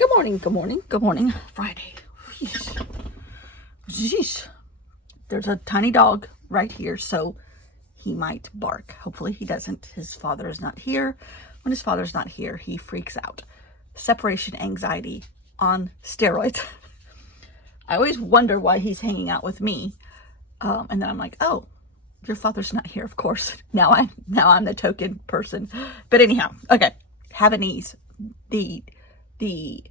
Good morning, good morning, good morning. Friday. Jeez. There's a tiny dog right here, so he might bark. Hopefully he doesn't. His father is not here. When his father's not here, he freaks out. Separation anxiety on steroids. I always wonder why he's hanging out with me. And then I'm like, oh, your father's not here, of course. Now I'm the token person. But anyhow, okay. Havanese. The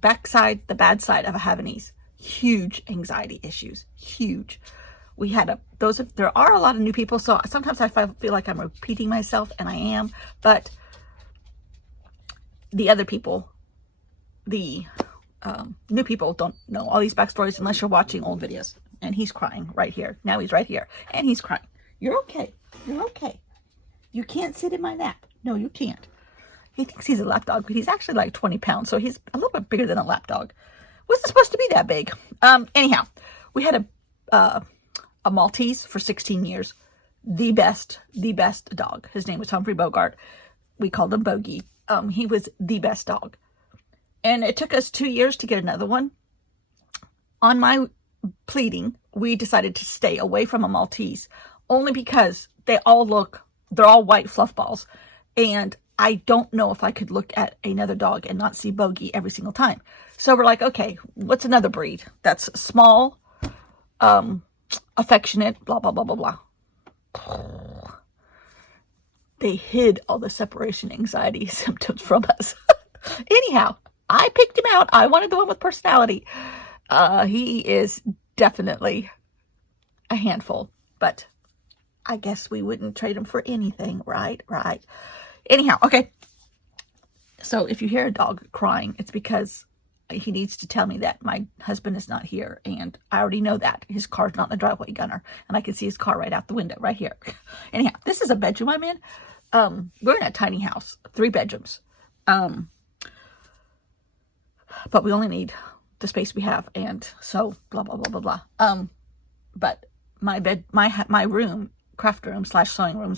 backside, the bad side of a Havanese. Huge anxiety issues. Huge. We had there are a lot of new people, so sometimes I feel like I'm repeating myself, and I am, but the other people, the new people don't know all these backstories unless you're watching old videos. And he's crying right here. Now he's right here, and he's crying. You're okay. You're okay. You can't sit in my lap. No, you can't. He thinks he's a lap dog, but he's actually like 20 pounds, so he's a little bit bigger than a lap dog. Wasn't supposed to be that big. Anyhow, we had a Maltese for 16 years. The best dog. His name was Humphrey Bogart. We called him Bogey. He was the best dog. And it took us 2 years to get another one. On my pleading, we decided to stay away from a Maltese, only because they're all white fluff balls. And I don't know if I could look at another dog and not see Bogey every single time. So we're like, okay, what's another breed that's small, affectionate, blah, blah, blah, blah, blah. They hid all the separation anxiety symptoms from us. Anyhow, I picked him out. I wanted the one with personality. He is definitely a handful, but I guess we wouldn't trade him for anything, right? Right. Anyhow, okay. So if you hear a dog crying, it's because he needs to tell me that my husband is not here. And I already know that. His car's not in the driveway, Gunner. And I can see his car right out the window, right here. Anyhow, this is a bedroom I'm in. We're in a tiny house, 3 bedrooms. But we only need the space we have. And so blah, blah, blah, blah, blah. But my room, craft room / sewing room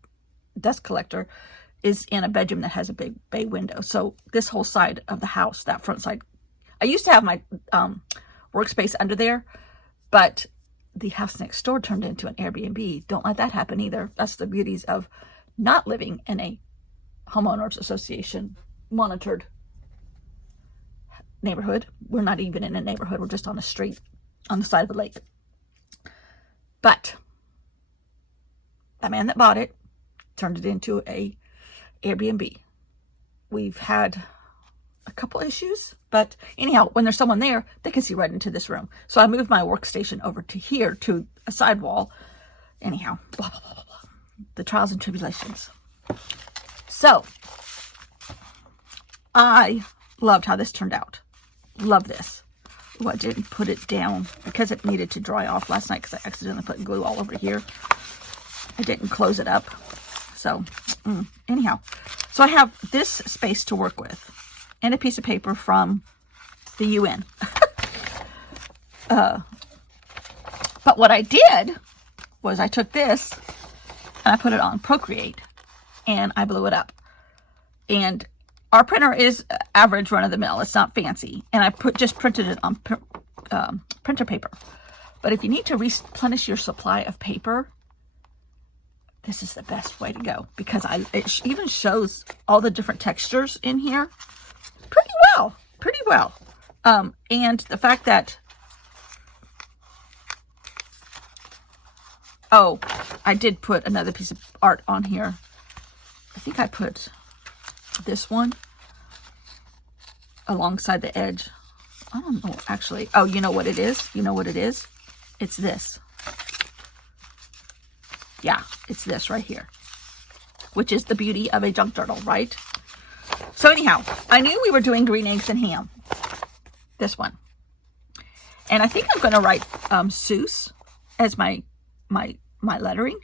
/ desk collector, is in a bedroom that has a big bay window. So this whole side of the house, that front side, I used to have my workspace under there, but the house next door turned into an Airbnb. Don't let that happen either. That's the beauties of not living in a homeowners association monitored neighborhood. We're not even in a neighborhood. We're just on a street on the side of a lake. But the man that bought it turned it into a Airbnb. We've had a couple issues, but anyhow, when there's someone there, they can see right into this room. So I moved my workstation over to here, to a side wall. Anyhow, blah, blah, blah, blah, blah. The trials and tribulations. So I loved how this turned out. Love this. Oh, I didn't put it down because it needed to dry off last night because I accidentally put glue all over here. I didn't close it up. So anyhow, so I have this space to work with and a piece of paper from the UN. But what I did was I took this and I put it on Procreate and I blew it up. And our printer is average run-of-the-mill. It's not fancy. And I just printed it on printer paper. But if you need to replenish your supply of paper, this is the best way to go, because it even shows all the different textures in here pretty well. And the fact that, oh, I did put another piece of art on here. I think I put this one alongside the edge. I don't know, actually. Oh, you know what it is? You know what it is? It's this. Yeah, it's this right here, which is the beauty of a junk journal, right? So anyhow, I knew we were doing green eggs and ham. This one. And I think I'm going to write Seuss as my lettering,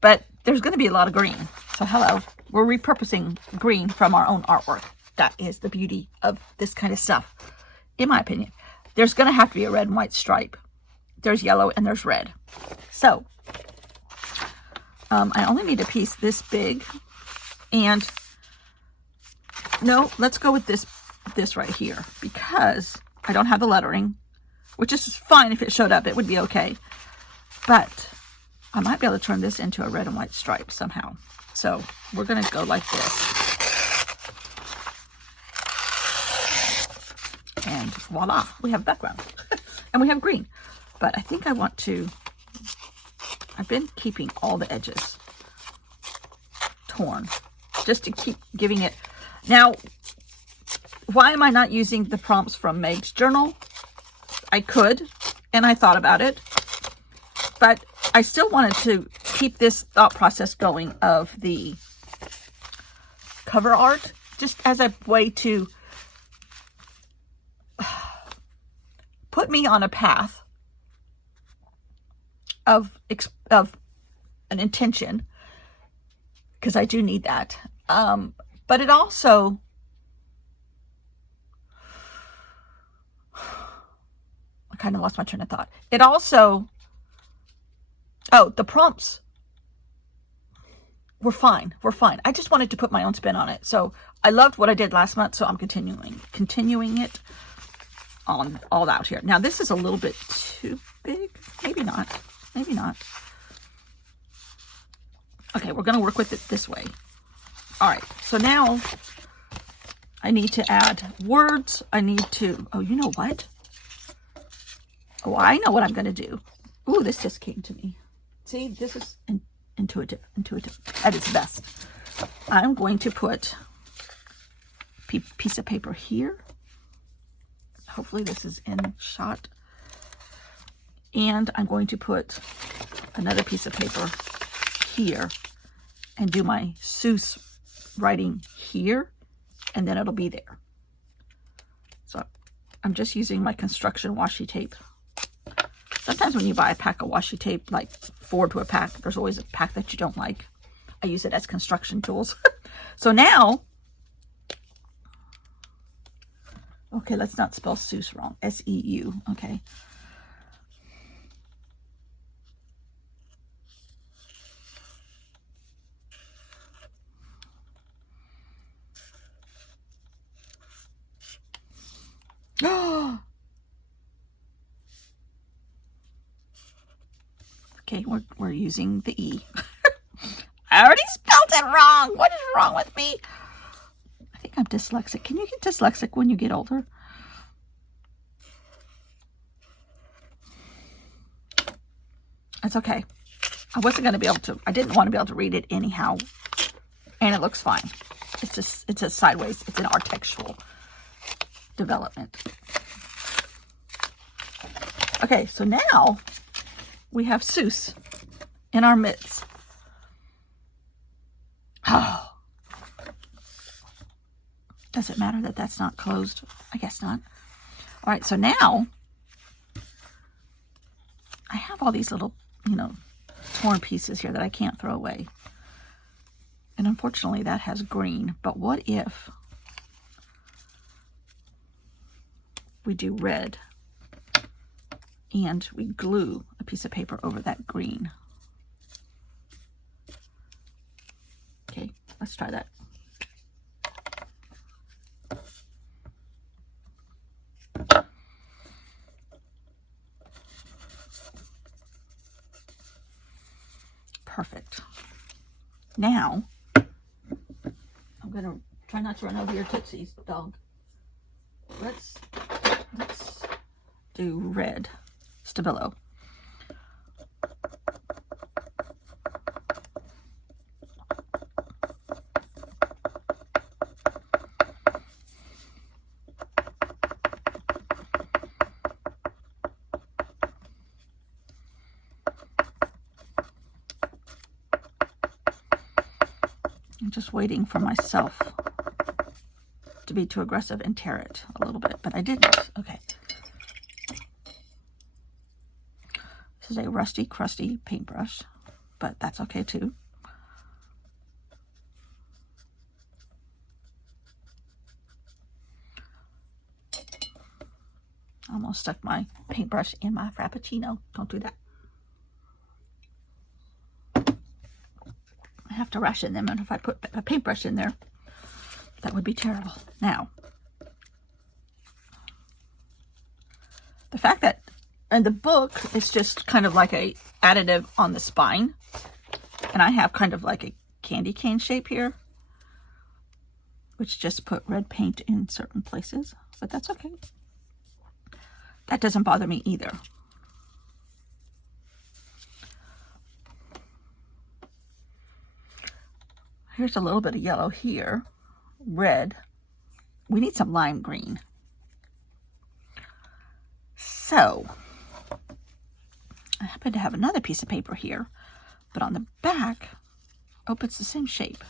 but there's going to be a lot of green. So hello, we're repurposing green from our own artwork. That is the beauty of this kind of stuff, in my opinion. There's going to have to be a red and white stripe. There's yellow and there's red. So I only need a piece this big, and No, let's go with this right here, because I don't have the lettering, which is fine. If it showed up, it would be okay. But I might be able to turn this into a red and white stripe somehow. So we're going to go like this. And voila, we have background. And we have green. But I think I want to, I've been keeping all the edges torn just to keep giving it. Now, why am I not using the prompts from Meg's journal? I could, and I thought about it, but I still wanted to keep this thought process going of the cover art, just as a way to put me on a path of an intention, because I do need that. But it also, I kind of lost my train of thought. It also, oh, the prompts were fine. We're fine. I just wanted to put my own spin on it. So I loved what I did last month, so I'm continuing it on all out here. Now this is a little bit too big. Maybe not. Maybe not. Okay, we're going to work with it this way. All right, so now I need to add words. I need to, oh, you know what? Oh, I know what I'm going to do. Ooh, this just came to me. See, this is intuitive at its best. I'm going to put a piece of paper here. Hopefully this is in shot. And I'm going to put another piece of paper here and do my Seuss writing here, and then it'll be there. So I'm just using my construction washi tape. Sometimes when you buy a pack of washi tape, like 4 to a pack, there's always a pack that you don't like. I use it as construction tools. So now, okay, let's not spell Seuss wrong. S-E-U, okay. Okay, we're using the E. I already spelled it wrong. What is wrong with me? I think I'm dyslexic. Can you get dyslexic when you get older? That's okay. I wasn't going to be able to, I didn't want to be able to read it anyhow. And it looks fine. It's a sideways, it's an architectural development. Okay, so now we have Seuss in our midst. Oh. Does it matter that that's not closed? I guess not. All right, so now I have all these little, torn pieces here that I can't throw away. And unfortunately that has green, but what if we do red and we glue a piece of paper over that green? Okay, let's try that. Perfect. Now, I'm going to try not to run over your Tootsies, dog. Let's do red Stabilo. I'm just waiting for myself to be too aggressive and tear it a little bit, but I didn't. Okay. This is a rusty, crusty paintbrush, but that's okay too. I almost stuck my paintbrush in my Frappuccino. Don't do that. I have to ration them, and if I put a paintbrush in there, That would be terrible. Now, the fact that in the book, it's just kind of like a additive on the spine. And I have kind of like a candy cane shape here, which just put red paint in certain places, but that's okay. That doesn't bother me either. Here's a little bit of yellow here, red. We need some lime green. So, I happen to have another piece of paper here, but on the back, oh, it's the same shape.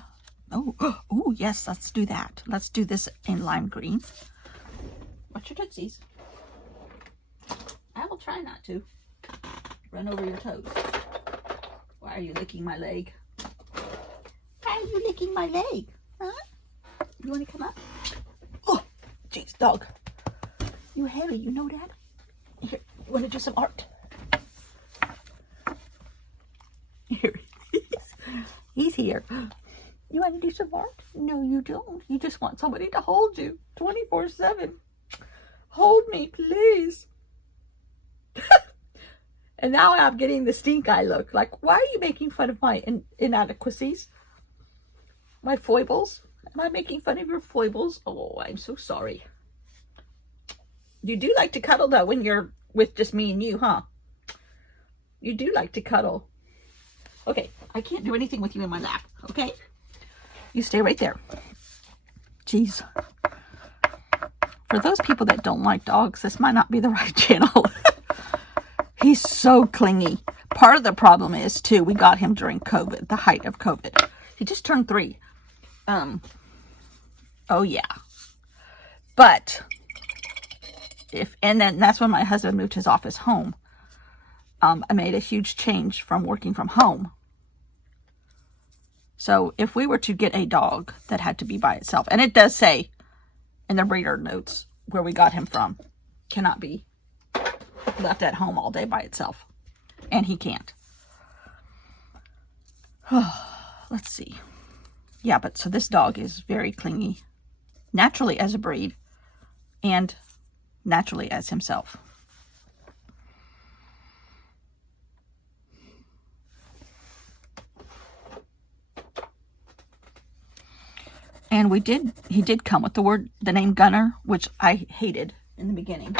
Oh, oh, yes, let's do that. Let's do this in lime green. Watch your tootsies. I will try not to run over your toes. Why are you licking my leg? Why are you licking my leg? Huh? You want to come up? Oh, jeez, dog. You hairy, you know that? Here, you want to do some art? Here he is. He's here. You want to do some art? No, you don't. You just want somebody to hold you 24/7. Hold me, please. And now I'm getting the stink eye look. Like, why are you making fun of my inadequacies? My foibles? Am I making fun of your foibles? Oh, I'm so sorry. You do like to cuddle, though, when you're with just me and you, huh? You do like to cuddle. Okay, I can't do anything with you in my lap, okay? You stay right there. Jeez. For those people that don't like dogs, this might not be the right channel. He's so clingy. Part of the problem is, too, we got him during COVID, the height of COVID. He just turned 3. Oh, yeah. But, and then that's when my husband moved his office home. I made a huge change from working from home. So if we were to get a dog that had to be by itself, and it does say in the breeder notes where we got him from, cannot be left at home all day by itself. And he can't. Let's see. Yeah, but so this dog is very clingy, naturally as a breed, and naturally as himself. And he did come with the name Gunner, which I hated in the beginning.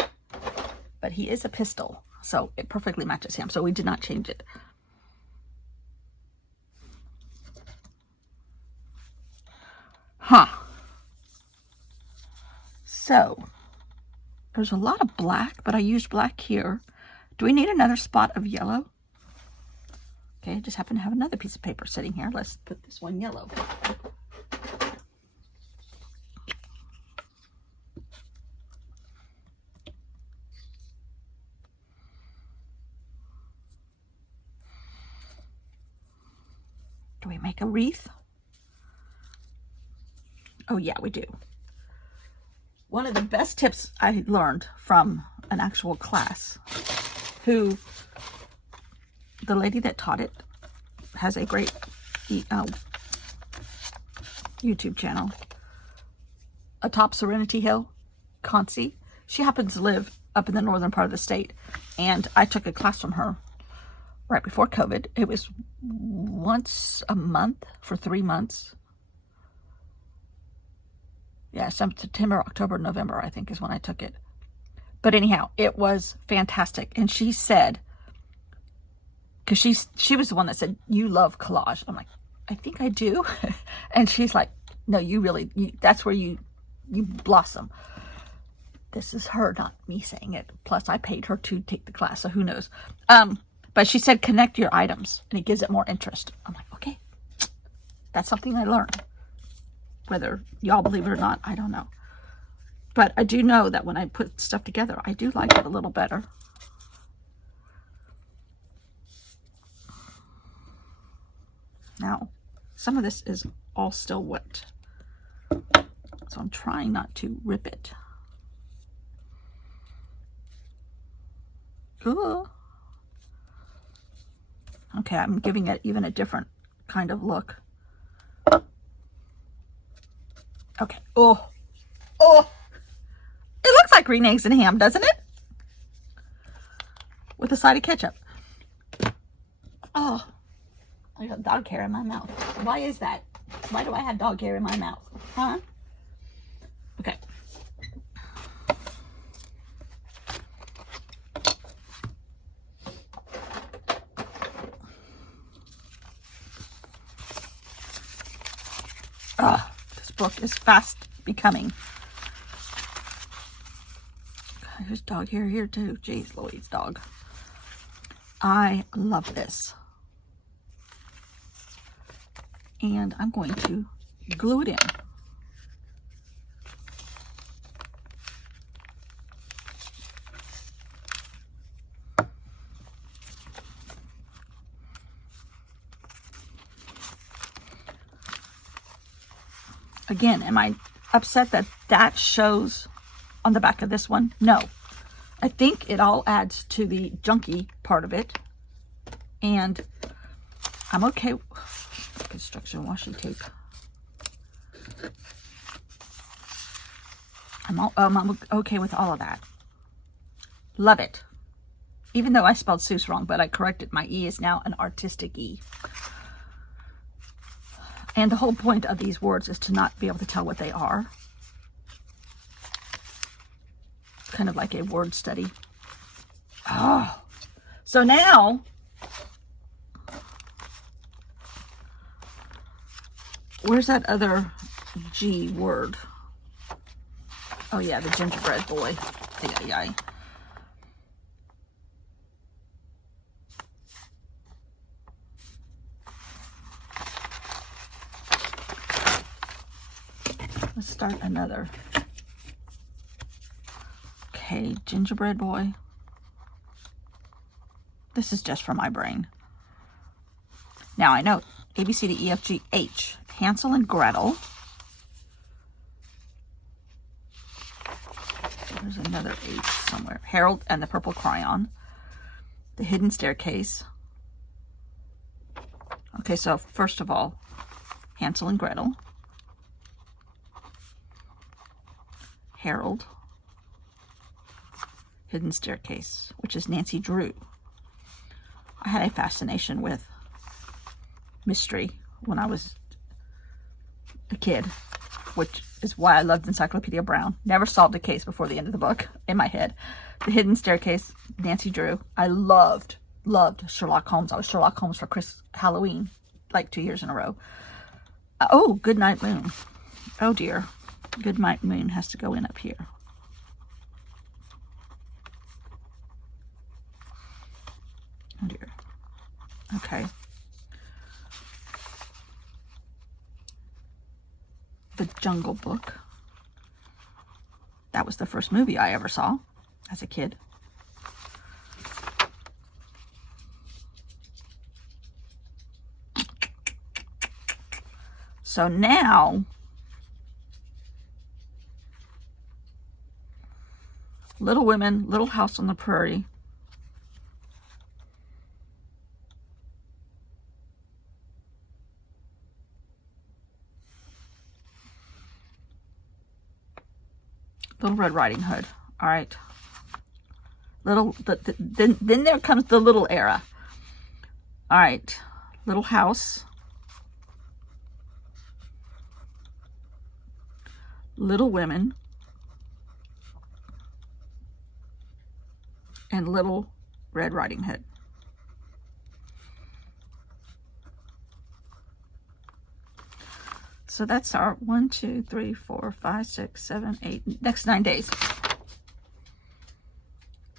But he is a pistol, so it perfectly matches him. So we did not change it. Huh. So, there's a lot of black, but I used black here. Do we need another spot of yellow? Okay, I just happen to have another piece of paper sitting here. Let's put this one yellow. Do we make a wreath? Oh yeah, we do. One of the best tips I learned from an actual class, who the lady that taught it has a great YouTube channel, Atop Serenity Hill, Concy. She happens to live up in the northern part of the state, and I took a class from her right before COVID. It was once a month for 3 months. Yeah, September, October, November, I think is when I took it. But anyhow, it was fantastic. And she said, because she was the one that said, you love collage. I'm like, I think I do. And she's like, no, you really, that's where you blossom. This is her, not me saying it. Plus, I paid her to take the class, so who knows. But she said, connect your items, and it gives it more interest. I'm like, okay. That's something I learned. Whether y'all believe it or not, I don't know. But I do know that when I put stuff together, I do like it a little better. Now, some of this is all still wet. So I'm trying not to rip it. Ooh. Okay, I'm giving it even a different kind of look. Okay, Oh, oh. It looks like green eggs and ham, doesn't it? With a side of ketchup. Oh, I got dog hair in my mouth. Why is that? Why do I have dog hair in my mouth? Huh? Okay. Oh, this book is fast becoming. There's dog hair here too. Jeez Louise, dog. I love this. And I'm going to glue it in. Again, am I upset that that shows on the back of this one? No. I think it all adds to the junky part of it. And I'm okay. Construction washi tape. I'm okay with all of that. Love it. Even though I spelled Seuss wrong, but I corrected. My E is now an artistic E. And the whole point of these words is to not be able to tell what they are. Kind of like a word study. Oh, so now where's that other G word? Oh yeah, the gingerbread boy. Yeah. Let's start another. Okay, gingerbread boy. This is just for my brain. Now I know A, B, C, D, E, F, G, H. Hansel and Gretel. There's another H somewhere. Harold and the Purple Crayon. The Hidden Staircase. Okay, so first of all, Hansel and Gretel. Harold. Hidden Staircase, which is Nancy Drew. I had a fascination with mystery when I was a kid, which is why I loved Encyclopedia Brown. Never solved a case before the end of the book in my head. The Hidden Staircase, Nancy Drew. I loved Sherlock Holmes. I was Sherlock Holmes for Halloween, like 2 years in a row. Oh, Goodnight Moon. Oh dear. Goodnight Moon has to go in up here. Oh dear. Okay. The Jungle Book. That was the first movie I ever saw as a kid. So now, Little Women, Little House on the Prairie. Little Red Riding Hood. All right. Then there comes the little era. All right. Little House. Little Women. And Little Red Riding Hood. So that's our 1, 2, 3, 4, 5, 6, 7, 8, next 9 days.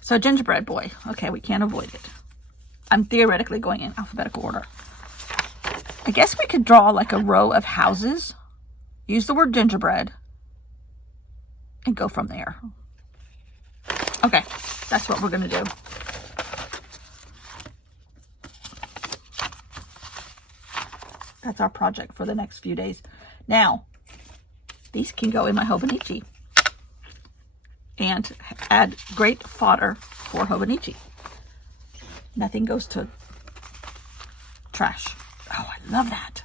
So Gingerbread Boy. Okay, we can't avoid it. I'm theoretically going in alphabetical order. I guess we could draw like a row of houses, use the word gingerbread, and go from there. Okay, that's what we're going to do. That's our project for the next few days. Now, these can go in my Hobonichi and add great fodder for Hobonichi. Nothing goes to trash. Oh, I love that.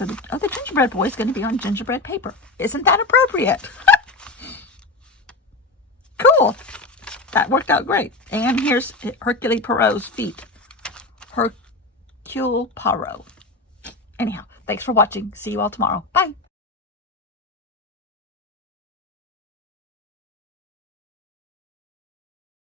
So the gingerbread boy is going to be on gingerbread paper. Isn't that appropriate? Cool. That worked out great. And here's Hercule Poirot's feet. Hercule Poirot. Anyhow, thanks for watching. See you all tomorrow. Bye.